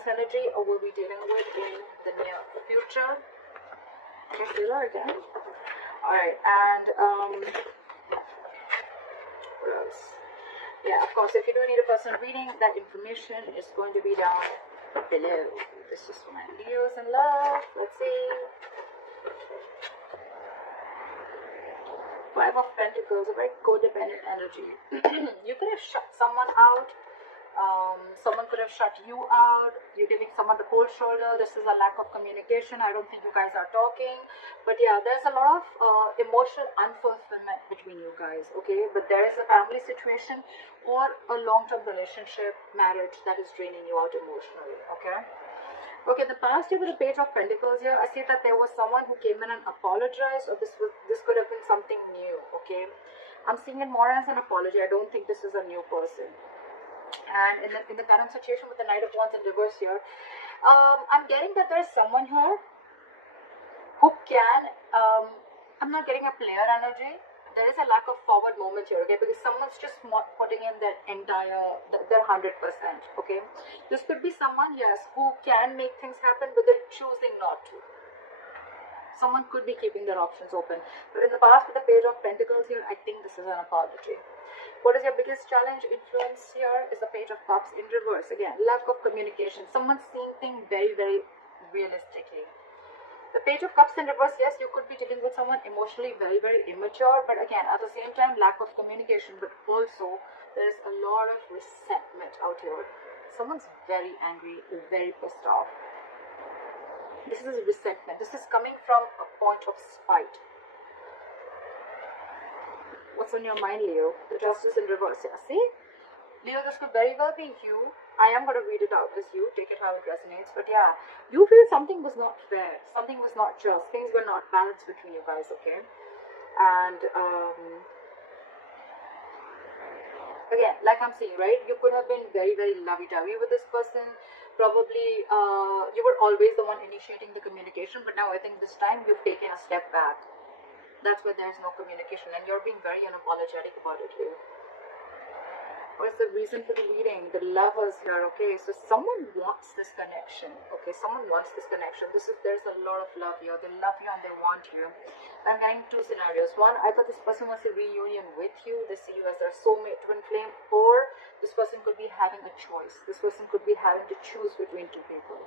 this energy or will be dealing with in the near future. Okay, feeler again. Alright, and what else? Yeah, of course, if you do need a personal reading, that information is going to be down below. This is for my Leos in love. Let's see. Five of Pentacles, a very codependent energy. You could have shut someone out. Someone could have shut you out. You're giving someone the cold shoulder. This is a lack of communication. I don't think you guys are talking. But yeah, there's a lot of emotional unfulfillment between you guys, okay? But there is a family situation or a long-term relationship, marriage that is draining you out emotionally, okay? Okay, the past year with the Page of Pentacles here, I see that there was someone who came in and apologized, or this could have been something new, okay? I'm seeing it more as an apology. I don't think this is a new person. And in the current situation with the Knight of Wands in reverse here, I'm getting that there's someone here who can, I'm not getting a player energy. There is a lack of forward moment here, okay, because someone's just putting in their entire, their 100%, okay. This could be someone, yes, who can make things happen, but they're choosing not to. Someone could be keeping their options open. But in the past with the Page of Pentacles here, I think this is an apology. What is your biggest challenge? Influence here is the Page of Cups in reverse. Again, lack of communication. Someone's seeing things very, very realistically. The Page of Cups in reverse, yes, you could be dealing with someone emotionally very, very immature, but again, at the same time, lack of communication, but also there's a lot of resentment out here. Someone's very angry, very pissed off. This is resentment. This is coming from a point of spite. What's on your mind, Leo? The Justice in reverse, yeah, see? Leo, this could very well be you. I am going to read it out as you. Take it how it resonates. But yeah, you feel something was not fair. Something was not just. Things were not balanced between you guys, okay? And again, like I'm saying, right? You could have been very, very lovey-dovey with this person. Probably you were always the one initiating the communication. But now I think this time you've taken a step back. That's where there's no communication. And you're being very unapologetic about it, Leo. What's the reason for the reading? The Lovers here, okay? So someone wants this connection, okay? Someone wants this connection. There's a lot of love here. They love you and they want you. I'm getting two scenarios. One, either this person wants a reunion with you. They see you as their soulmate, twin flame, or this person could be having a choice. This person could be having to choose between two people.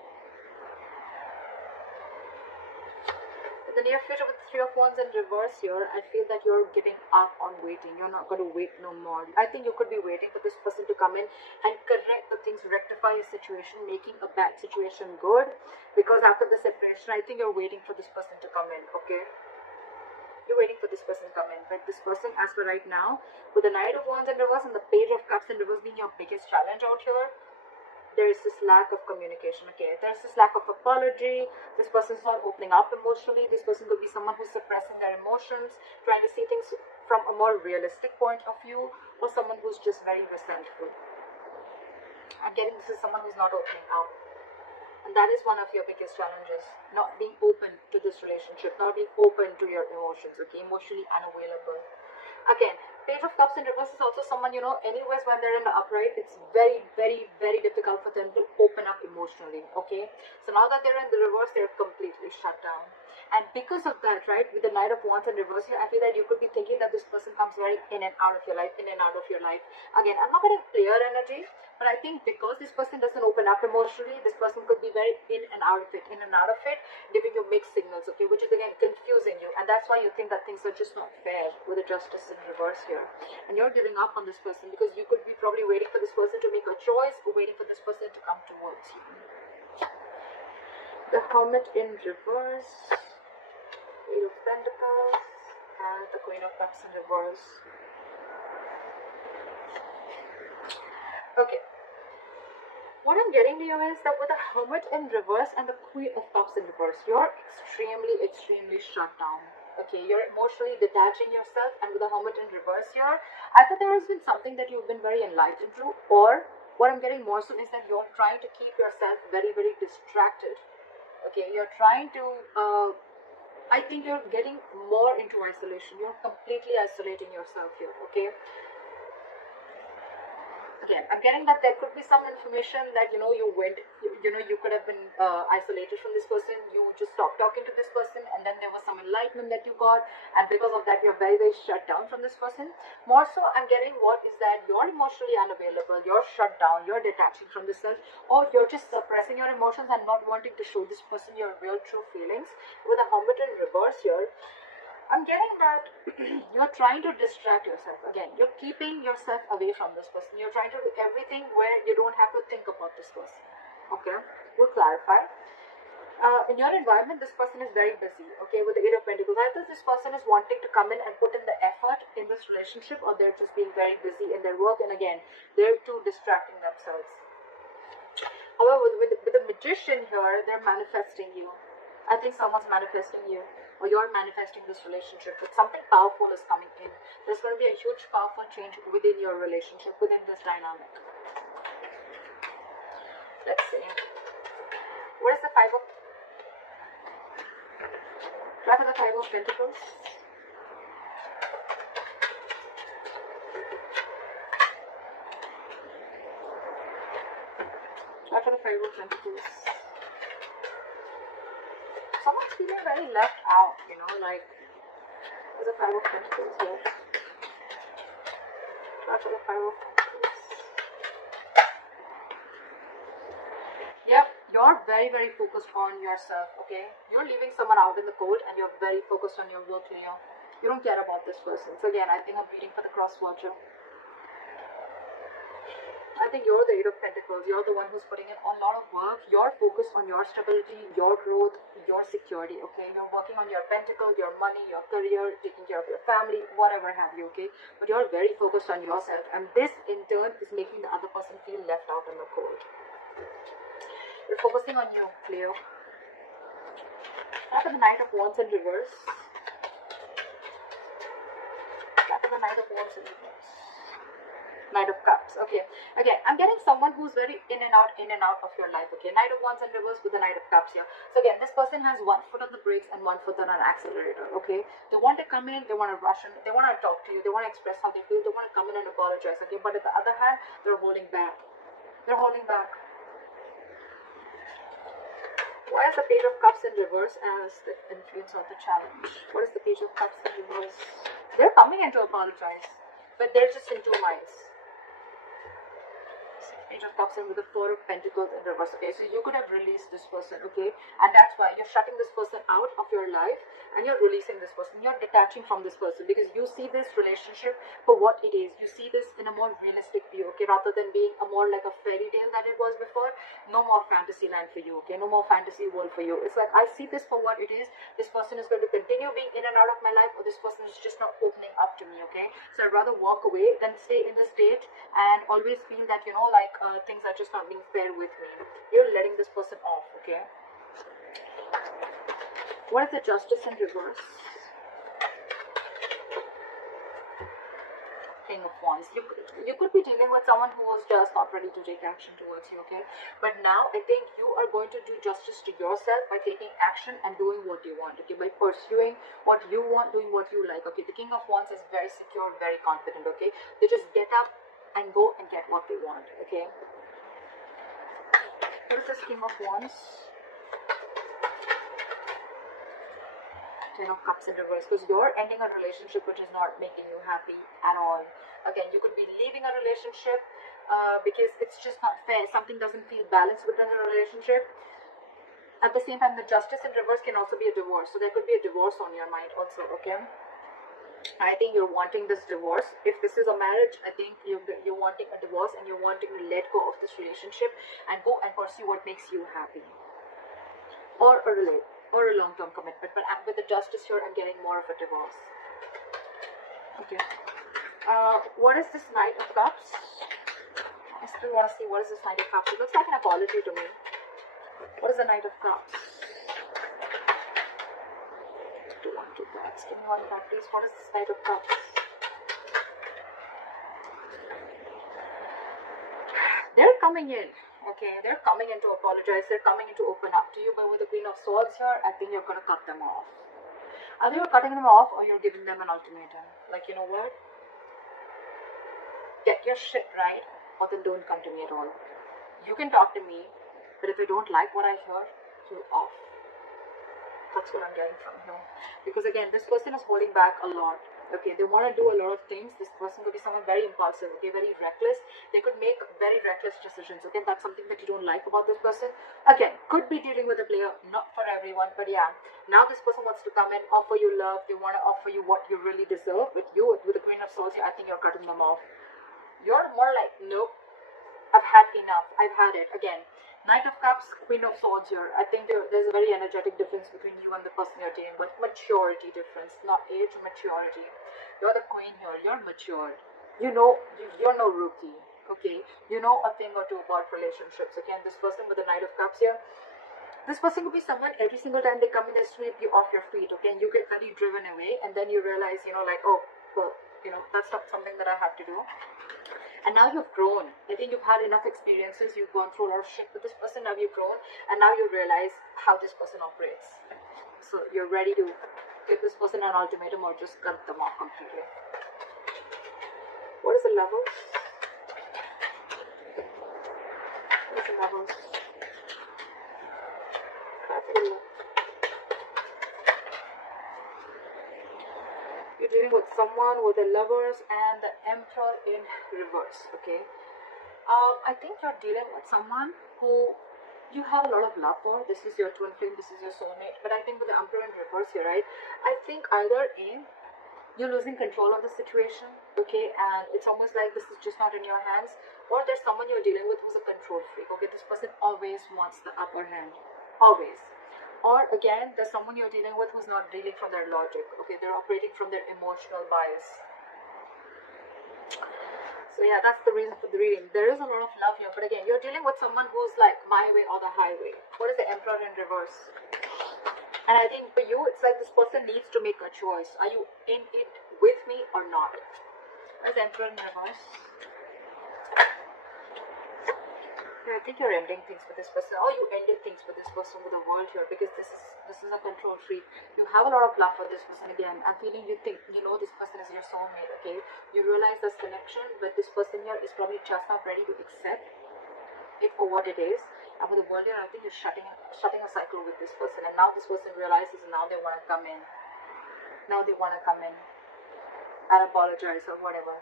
In the near future with the Three of Wands in reverse here, I feel that you're giving up on waiting. You're not going to wait no more. I think you could be waiting for this person to come in and correct the things, rectify your situation, making a bad situation good. Because after the separation, I think you're waiting for this person to come in, okay? You're waiting for this person to come in. But this person, as for right now, with the Knight of Wands in reverse and the Page of Cups in reverse being your biggest challenge out here, there is this lack of communication, okay? There's this lack of apology. This person's not opening up emotionally. This person could be someone who's suppressing their emotions, trying to see things from a more realistic point of view, or someone who's just very resentful. I'm getting this is someone who's not opening up. And that is one of your biggest challenges. Not being open to this relationship, not being open to your emotions, okay? Emotionally unavailable. Again, Page of Cups in reverse is also someone, you know, anyways when they're in the upright, it's very, very, very difficult for them to open up emotionally, okay? So now that they're in the reverse, they're completely shut down. And because of that, right, with the Knight of Wands in reverse here, I feel that you could be thinking that this person comes very in and out of your life, in and out of your life. Again, I'm not getting clear energy, but I think because this person doesn't open up emotionally, this person could be very in and out of it, giving you mixed signals, okay, which is again confusing you. And that's why you think that things are just not fair with the Justice in reverse here. And you're giving up on this person because you could be probably waiting for this person to make a choice or waiting for this person to come towards you. The Hermit in reverse, Eight of Pentacles, and the Queen of Cups in reverse. Okay. What I'm getting to you is that with the Hermit in reverse and the Queen of Cups in reverse, you're extremely, extremely shut down. Okay, you're emotionally detaching yourself, and with the Hermit in reverse here, I thought there has been something that you've been very enlightened to, or what I'm getting more so is that you're trying to keep yourself very, very distracted. Okay, you're trying to, I think you're getting more into isolation. You're completely isolating yourself here, okay? Again, I'm getting that there could be some information that you went, you could have been isolated from this person. You just stopped talking to this person, and then there was some enlightenment that you got, and because of that, you're very, very shut down from this person. More so, I'm getting what is that you're emotionally unavailable, you're shut down, you're detaching from this self, or you're just suppressing your emotions and not wanting to show this person your real, true feelings. With a hermit in reverse here, I'm getting that you're trying to distract yourself. Again, you're keeping yourself away from this person. You're trying to do everything where you don't have to think about this person. Okay, we'll clarify. In your environment, this person is very busy. Okay, with the Eight of Pentacles, either this person is wanting to come in and put in the effort in this relationship, or they're just being very busy in their work, and again, they're too distracting themselves. However, with the Magician here, they're manifesting you. I think someone's manifesting you, or you're manifesting this relationship, but something powerful is coming in. There's going to be a huge, powerful change within your relationship, within this dynamic. Let's see. What is the Five of... Try for the Five of Pentacles. Try for the Five of Pentacles. Someone's feeling very left out, like there's a Five of Pentacles here. Try for the Five of Pentacles. Yep, you're very, very focused on yourself, okay? You're leaving someone out in the cold and you're very focused on your work, Leo. You don't care about this person. So again, I think I'm reading for the cross watcher. I think you're the Eight of Pentacles. You're the one who's putting in a lot of work. You're focused on your stability, your growth, your security, okay? You're working on your pentacle, your money, your career, taking care of your family, whatever have you, okay? But you're very focused on yourself. And this, in turn, is making the other person feel left out in the cold. You're focusing on you, Leo. After the Knight of Wands in reverse. After the Knight of Wands in reverse. Knight of Cups. Okay. Again, I'm getting someone who's very in and out of your life. Okay. Knight of Wands in reverse with the Knight of Cups here. So again, this person has one foot on the brakes and one foot on an accelerator. Okay. They want to come in, they want to rush in, they want to talk to you, they want to express how they feel, they want to come in and apologize. Okay. But on the other hand, they're holding back. They're holding back. Why is the Page of Cups in reverse as the influence of the challenge? What is the Page of Cups in reverse? They're coming in to apologize, but they're just in two minds. Page of Cups in with the Four of Pentacles in reverse. Okay, so you could have released this person, okay, and that's why you're shutting this person out of your life and you're releasing this person. You're detaching from this person because you see this relationship for what it is. You see this in a more realistic view, okay, rather than being a more like a fairy tale that it was before. No more fantasy land for you, okay, no more fantasy world for you. It's like, I see this for what it is. This person is going to continue being in and out of my life, or this person is just not opening up to me, okay. So I'd rather walk away than stay in the state and always feel that, like things are just not being fair with me. You're letting this person off, okay? What is the Justice in reverse? King of Wands. You could be dealing with someone who was just not ready to take action towards you, okay? But now I think you are going to do justice to yourself by taking action and doing what you want, okay? By pursuing what you want, doing what you like, okay? The King of Wands is very secure, very confident, okay? They just get up and go and get what they want, okay? What is this King of Wands? Ten of Cups in reverse, because you're ending a relationship which is not making you happy at all. Again, you could be leaving a relationship because it's just not fair. Something doesn't feel balanced within the relationship. At the same time, the Justice in reverse can also be a divorce. So there could be a divorce on your mind also, okay? I think you're wanting this divorce. If this is a marriage, I think you're wanting a divorce and you're wanting to let go of this relationship and go and pursue what makes you happy. Or a long-term commitment. But with the Justice here, I'm getting more of a divorce. Okay. What is this Knight of Cups? I still want to see what is this Knight of Cups. It looks like an apology to me. What is the Knight of Cups? Two cards. Give me one card, please. What is this Knight of Cups? They're coming in. Okay, they're coming in to apologize. They're coming in to open up to you. But with the Queen of Swords here, I think you're going to cut them off. Either you're cutting them off or you're giving them an ultimatum. Like, you know what? Get your shit right or then don't come to me at all. You can talk to me, but if you don't like what I hear, you're off. That's what I'm getting from here. Because again, this person is holding back a lot. Okay, they want to do a lot of things. This person could be someone very impulsive, okay, very reckless. They could make very reckless decisions. Okay, that's something that you don't like about this person. Again, could be dealing with a player, not for everyone, but yeah. Now this person wants to come and offer you love. They want to offer you what you really deserve. With you, with the Queen of Swords, I think you're cutting them off. You're more like, nope, I've had enough. I've had it. Again, Knight of Cups, Queen of Swords here. I think there's a very energetic difference between you and the person you're dealing with. Maturity difference, not age, maturity. You're the queen here. You're matured. You know, you're no rookie. Okay, you know a thing or two about relationships. Again, this person with the Knight of Cups here. This person could be someone every single time they come in, they sweep you off your feet. Okay, and you get very driven away, and then you realize, like, oh, well, that's not something that I have to do. And now you've grown. I think you've had enough experiences. You've gone through a lot of shit with this person. Now you've grown. And now you realize how this person operates. So you're ready to give this person an ultimatum or just cut them off completely. What is the level? What is the level? You're dealing with someone with the Lovers and the Emperor in reverse, okay? I think you're dealing with someone who you have a lot of love for. This is your twin flame, this is your soulmate. But I think with the Emperor in reverse here, right? I think either A, you're losing control of the situation, okay? And it's almost like this is just not in your hands. Or there's someone you're dealing with who's a control freak, okay? This person always wants the upper hand, always. Or again, there's someone you're dealing with who's not dealing from their logic. Okay, they're operating from their emotional bias. So yeah, that's the reason for the reading. There is a lot of love here, but again, you're dealing with someone who's like my way or the highway. What is the Emperor in reverse? And I think for you, it's like this person needs to make a choice. Are you in it with me or not? What is the Emperor in reverse? Yeah, I think you're ending things with this person, or you ended things with this person with the world here, because this is a control freak. You have a lot of love for this person. Again, I'm feeling you think this person is your soulmate. Okay, you realize this connection, but this person here is probably just not ready to accept it for what it is. And with the world here, I think you're shutting a cycle with this person, and now this person realizes, and now they want to come in. Now they want to come in and apologize or whatever.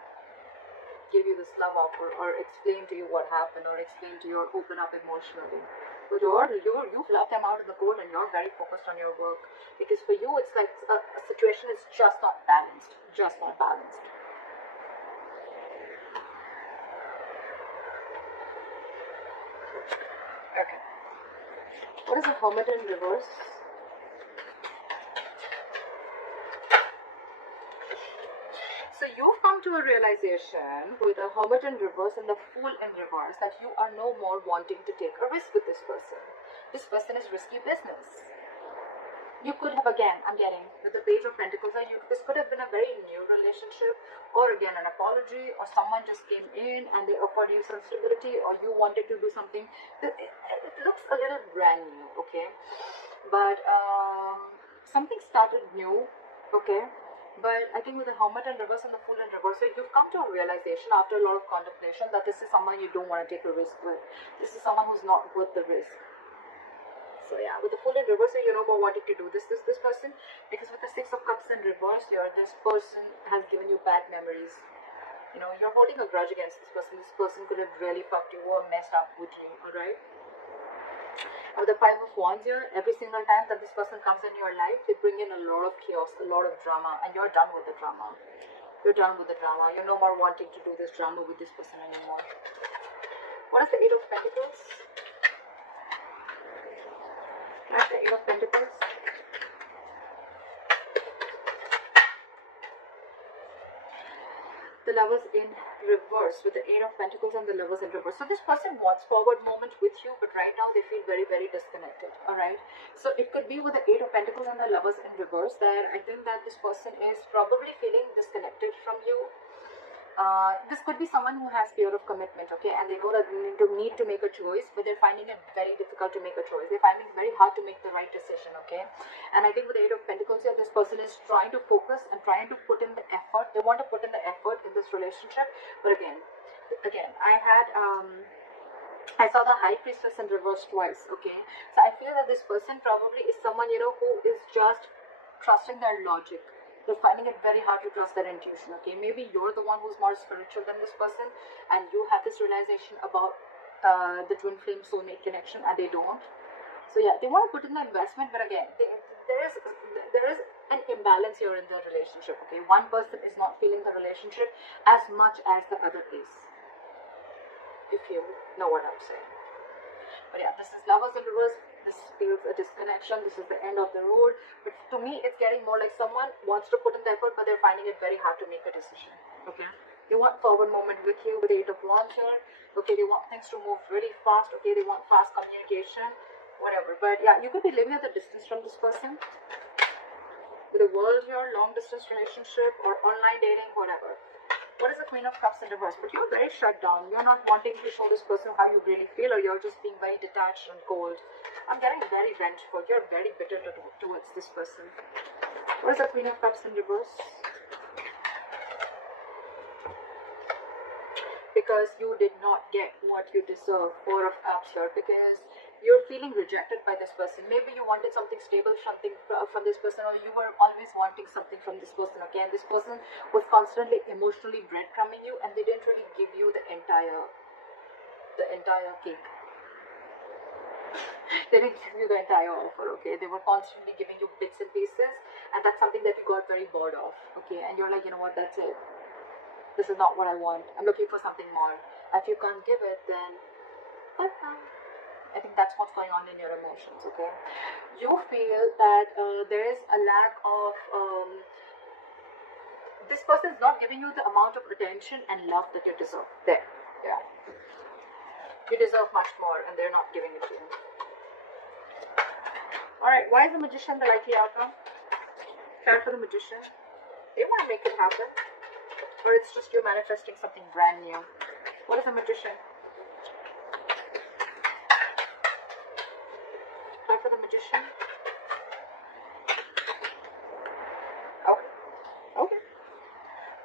Give you this love offer, or explain to you what happened, or explain to you, or open up emotionally. But you've left them out in the cold, and you're very focused on your work, because for you it's like a situation is just not balanced. Okay. What is the Hermit in reverse? So you've come to a realization with a Hermit in reverse and the Fool in reverse that you are no more wanting to take a risk with this person. This person is risky business. You could have, again, I'm getting with the Page of Pentacles, this could have been a very new relationship, or again an apology, or someone just came in and they offered you some stability, or you wanted to do something. It looks a little brand new, okay? But something started new, okay? But I think with the Hermit in reverse and the Fool in reverse, so you've come to a realization after a lot of contemplation that this is someone you don't want to take a risk with. This is someone who's not worth the risk. So yeah, with the Fool in reverse, you know about wanting to do this person, because with the Six of Cups in reverse here, this person has given you bad memories. You're holding a grudge against this person. This person could have really fucked you or messed up with you, alright? With the Five of Wands here, every single time that this person comes in your life, they bring in a lot of chaos, a lot of drama, and you're done with the drama. You're no more wanting to do this drama with this person anymore. What is the Eight of Pentacles? What's the Eight of Pentacles? The Lovers in reverse, with the Eight of Pentacles and the Lovers in reverse. So this person wants forward movement with you, but right now they feel very, very disconnected. Alright, so it could be with the Eight of Pentacles and the Lovers in reverse that I think that this person is probably feeling disconnected from you. This could be someone who has fear of commitment, okay, and they know that they need to make a choice, but they're finding it very difficult to make a choice. They're finding it very hard to make the right decision, okay. And I think with the Eight of Pentacles here, this person is trying to focus and trying to put in the effort. They want to put in the effort in this relationship, but again, I saw the High Priestess in reverse twice, okay. So I feel that this person probably is someone, who is just trusting their logic. They're finding it very hard to trust their intuition, okay. Maybe you're the one who's more spiritual than this person, and you have this realization about the twin flame soulmate connection, and they don't. So yeah, they want to put in the investment, but again, there is an imbalance here in the relationship, okay. One person is not feeling the relationship as much as the other is, if you know what I'm saying. But yeah, this is Lovers in reverse. This feels a disconnection. This is the end of the road. But to me, it's getting more like someone wants to put in the effort, but they're finding it very hard to make a decision. Okay. They want forward movement with you with the Eight of Wands here. Okay. They want things to move really fast. Okay. They want fast communication. Whatever. But yeah, you could be living at a distance from this person. With the World here, long distance relationship or online dating, whatever. What is the Queen of Cups in reverse? But you're very shut down. You're not wanting to show this person how you really feel, or you're just being very detached and cold. I'm getting very vengeful. You're very bitter towards this person. What is the Queen of Cups in reverse? Because you did not get what you deserve. Four of Cups here. Because you're feeling rejected by this person. Maybe you wanted something stable, something from this person, or you were always wanting something from this person. Okay, and this person was constantly emotionally breadcrumbing you, and they didn't really give you the entire cake. They didn't give you the entire offer. Okay, they were constantly giving you bits and pieces, and that's something that you got very bored of. Okay, and you're like, you know what? That's it. This is not what I want. I'm looking for something more. If you can't give it, then bye-bye. I think that's what's going on in your emotions, okay? You feel that there is a lack of, this person is not giving you the amount of attention and love that you deserve. There, yeah. You deserve much more and they're not giving it to you. Alright, why is the Magician the likely outcome? Card for the Magician. They want to make it happen. Or it's just you manifesting something brand new. What is the Magician? For the Magician. Okay.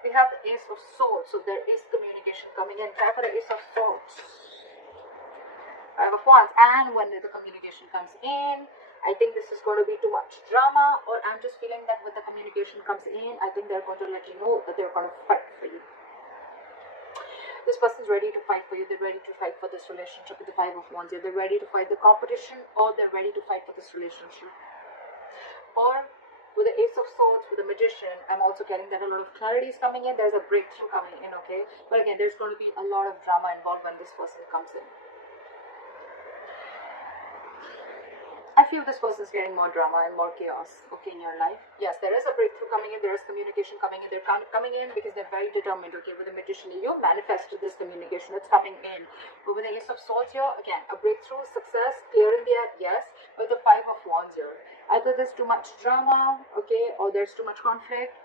We have the Ace of Swords, so there is communication coming in. Try for the Ace of Swords. Five of Wands, and when the communication comes in, I think this is going to be too much drama, or I'm just feeling that when the communication comes in, I think they're going to let you know that they're going to fight for you. This person's ready to fight for you. They're ready to fight for this relationship with the Five of Wands. They're ready to fight the competition, or they're ready to fight for this relationship. Or with the Ace of Swords, with the Magician, I'm also getting that a lot of clarity is coming in. There's a breakthrough coming in, okay? But again, there's going to be a lot of drama involved when this person comes in. I feel this person is getting more drama and more chaos, okay, in your life. Yes, there is a breakthrough coming in, there is communication coming in. They're coming in because they're very determined, okay, with the Magician. You manifested this communication, it's coming in. But with the Ace of Swords here, again, a breakthrough, success, clearing the air, yes. With the Five of Wands here, either there's too much drama, okay, or there's too much conflict.